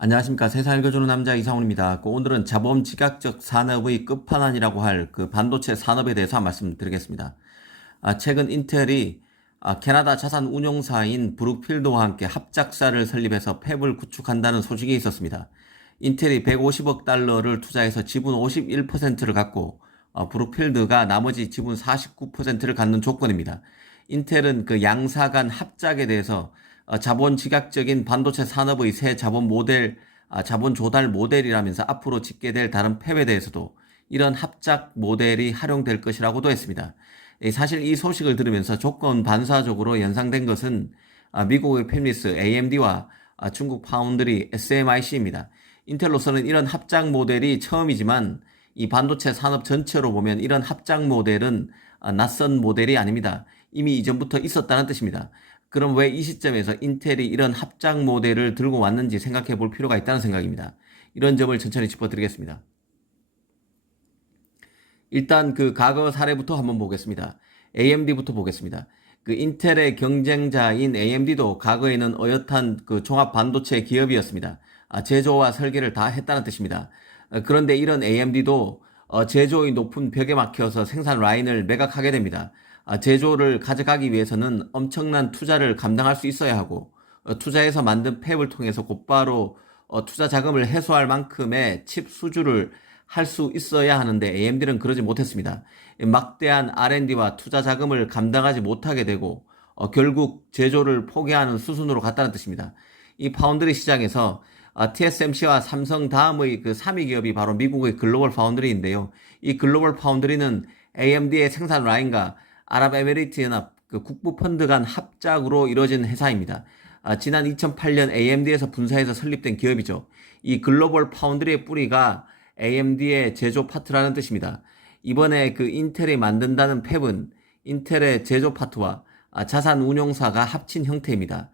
안녕하십니까. 세상 읽어주는 남자 이상훈입니다. 오늘은 자본 집약적 산업의 끝판왕이라고 할 그 반도체 산업에 대해서 말씀드리겠습니다. 최근 인텔이 캐나다 자산 운용사인 브룩필드와 함께 합작사를 설립해서 팹을 구축한다는 소식이 있었습니다. 인텔이 150억 달러를 투자해서 지분 51%를 갖고 브룩필드가 나머지 지분 49%를 갖는 조건입니다. 인텔은 그 양사 간 합작에 대해서 자본 집약적인 반도체 산업의 새 자본 모델, 자본 조달 모델이라면서 앞으로 짓게 될 다른 팹에 대해서도 이런 합작 모델이 활용될 것이라고도 했습니다. 사실 이 소식을 들으면서 조건 반사적으로 연상된 것은 미국의 팹리스 AMD와 중국 파운드리 SMIC입니다. 인텔로서는 이런 합작 모델이 처음이지만 이 반도체 산업 전체로 보면 이런 합작 모델은 낯선 모델이 아닙니다. 이미 이전부터 있었다는 뜻입니다. 그럼 왜 이 시점에서 인텔이 이런 합작 모델을 들고 왔는지 생각해 볼 필요가 있다는 생각입니다. 이런 점을 천천히 짚어드리겠습니다. 일단 그 과거 사례부터 한번 보겠습니다. AMD부터 보겠습니다. 그 인텔의 경쟁자인 AMD도 과거에는 어엿한 그 종합 반도체 기업이었습니다. 제조와 설계를 다 했다는 뜻입니다. 그런데 이런 AMD도 제조의 높은 벽에 막혀서 생산 라인을 매각하게 됩니다. 제조를 가져가기 위해서는 엄청난 투자를 감당할 수 있어야 하고 투자해서 만든 팹을 통해서 곧바로 투자 자금을 회수할 만큼의 칩 수주를 할 수 있어야 하는데 AMD는 그러지 못했습니다. 막대한 R&D와 투자 자금을 감당하지 못하게 되고 결국 제조를 포기하는 수순으로 갔다는 뜻입니다. 이 파운드리 시장에서 TSMC와 삼성 다음의 그 3위 기업이 바로 미국의 글로벌 파운드리인데요. 이 글로벌 파운드리는 AMD의 생산 라인과 아랍에미리트연합 그 국부 펀드 간 합작으로 이루어진 회사입니다. 지난 2008년 AMD에서 분사해서 설립된 기업이죠. 이 글로벌 파운드리의 뿌리가 AMD의 제조 파트라는 뜻입니다. 이번에 그 인텔이 만든다는 팹은 인텔의 제조 파트와 자산 운용사가 합친 형태입니다.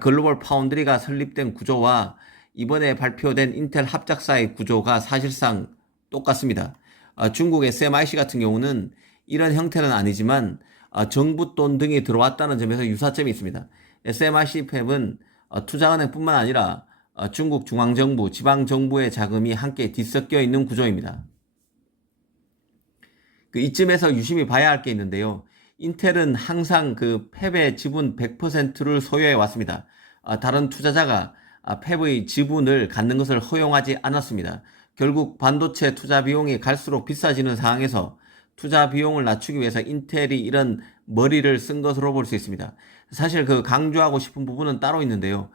글로벌 파운드리가 설립된 구조와 이번에 발표된 인텔 합작사의 구조가 사실상 똑같습니다. 중국 SMIC 같은 경우는 이런 형태는 아니지만 정부 돈 등이 들어왔다는 점에서 유사점이 있습니다. SMIC 팹은 투자은행뿐만 아니라 중국 중앙정부, 지방정부의 자금이 함께 뒤섞여 있는 구조입니다. 이쯤에서 유심히 봐야 할 게 있는데요. 인텔은 항상 그 팹의 지분 100%를 소유해 왔습니다. 다른 투자자가 팹의 지분을 갖는 것을 허용하지 않았습니다. 결국 반도체 투자 비용이 갈수록 비싸지는 상황에서 투자 비용을 낮추기 위해서 인텔이 이런 머리를 쓴 것으로 볼 수 있습니다. 사실 그 강조하고 싶은 부분은 따로 있는데요.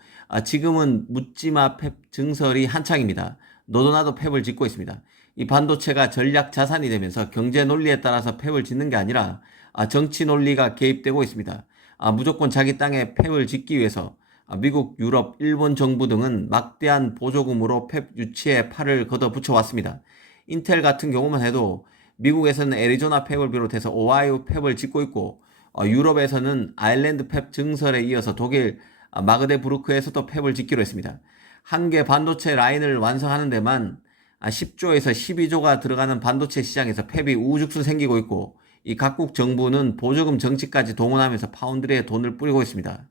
지금은 묻지마 팹 증설이 한창입니다. 너도 나도 팹을 짓고 있습니다. 이 반도체가 전략 자산이 되면서 경제 논리에 따라서 팹을 짓는 게 아니라 정치 논리가 개입되고 있습니다. 무조건 자기 땅에 팹을 짓기 위해서 미국, 유럽, 일본 정부 등은 막대한 보조금으로 팹 유치에 팔을 걷어붙여 왔습니다. 인텔 같은 경우만 해도 미국에서는 애리조나 팹을 비롯해서 오하이오 팹을 짓고 있고 유럽에서는 아일랜드 팹 증설에 이어서 독일 마그데부르크에서도 팹을 짓기로 했습니다. 한 개 반도체 라인을 완성하는 데만 10조에서 12조가 들어가는 반도체 시장에서 팹이 우후죽순 생기고 있고 이 각국 정부는 보조금 정치까지 동원하면서 파운드리에 돈을 뿌리고 있습니다.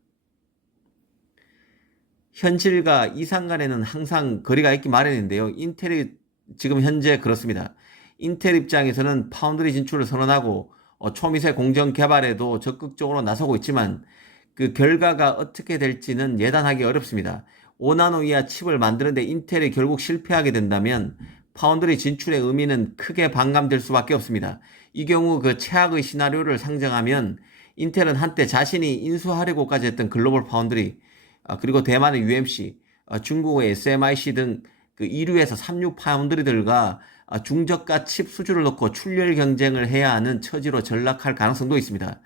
현실과 이상 간에는 항상 거리가 있기 마련인데요. 인텔이 지금 현재 그렇습니다. 인텔 입장에서는 파운드리 진출을 선언하고 초미세 공정 개발에도 적극적으로 나서고 있지만 그 결과가 어떻게 될지는 예단하기 어렵습니다. 5나노 이하 칩을 만드는데 인텔이 결국 실패하게 된다면 파운드리 진출의 의미는 크게 반감될 수밖에 없습니다. 이 경우 그 최악의 시나리오를 상정하면 인텔은 한때 자신이 인수하려고까지 했던 글로벌 파운드리 그리고 대만의 UMC, 중국의 SMIC 등 그 2류에서 3류 파운드리들과 중저가 칩 수주를 놓고 출혈 경쟁을 해야 하는 처지로 전락할 가능성도 있습니다.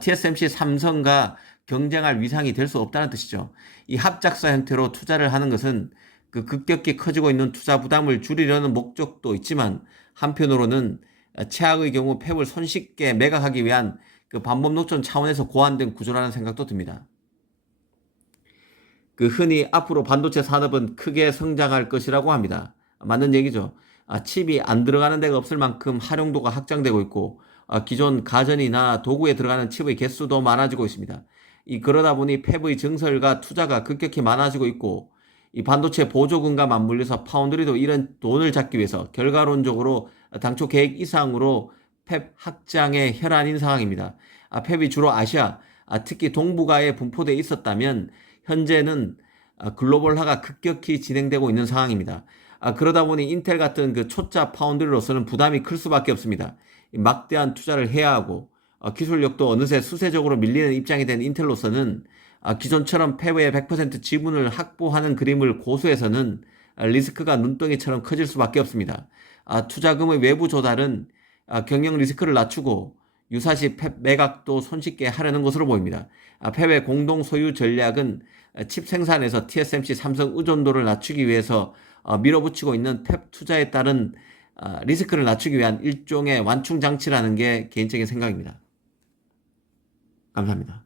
TSMC 삼성과 경쟁할 위상이 될 수 없다는 뜻이죠. 이 합작사 형태로 투자를 하는 것은 그 급격히 커지고 있는 투자 부담을 줄이려는 목적도 있지만 한편으로는 최악의 경우 팹을 손쉽게 매각하기 위한 그 반법 녹전 차원에서 고안된 구조라는 생각도 듭니다. 그 흔히 앞으로 반도체 산업은 크게 성장할 것이라고 합니다. 맞는 얘기죠. 칩이 안 들어가는 데가 없을 만큼 활용도가 확장되고 있고 기존 가전이나 도구에 들어가는 칩의 개수도 많아지고 있습니다. 그러다 보니 팹의 증설과 투자가 급격히 많아지고 있고 이 반도체 보조금과 맞물려서 파운드리도 이런 돈을 잡기 위해서 결과론적으로 당초 계획 이상으로 팹 확장에 혈안인 상황입니다. 팹이 주로 아시아, 특히 동북아에 분포되어 있었다면 현재는 글로벌화가 급격히 진행되고 있는 상황입니다. 그러다 보니 인텔 같은 그 초짜 파운드리로서는 부담이 클 수밖에 없습니다. 막대한 투자를 해야 하고 기술력도 어느새 수세적으로 밀리는 입장이 된 인텔로서는 기존처럼 팹의 100% 지분을 확보하는 그림을 고수해서는 리스크가 눈덩이처럼 커질 수밖에 없습니다. 투자금의 외부 조달은 경영 리스크를 낮추고 유사시 팹 매각도 손쉽게 하려는 것으로 보입니다. 팹의 공동 소유 전략은 칩 생산에서 TSMC, 삼성 의존도를 낮추기 위해서 밀어붙이고 있는 팹 투자에 따른 리스크를 낮추기 위한 일종의 완충 장치라는 게 개인적인 생각입니다. 감사합니다.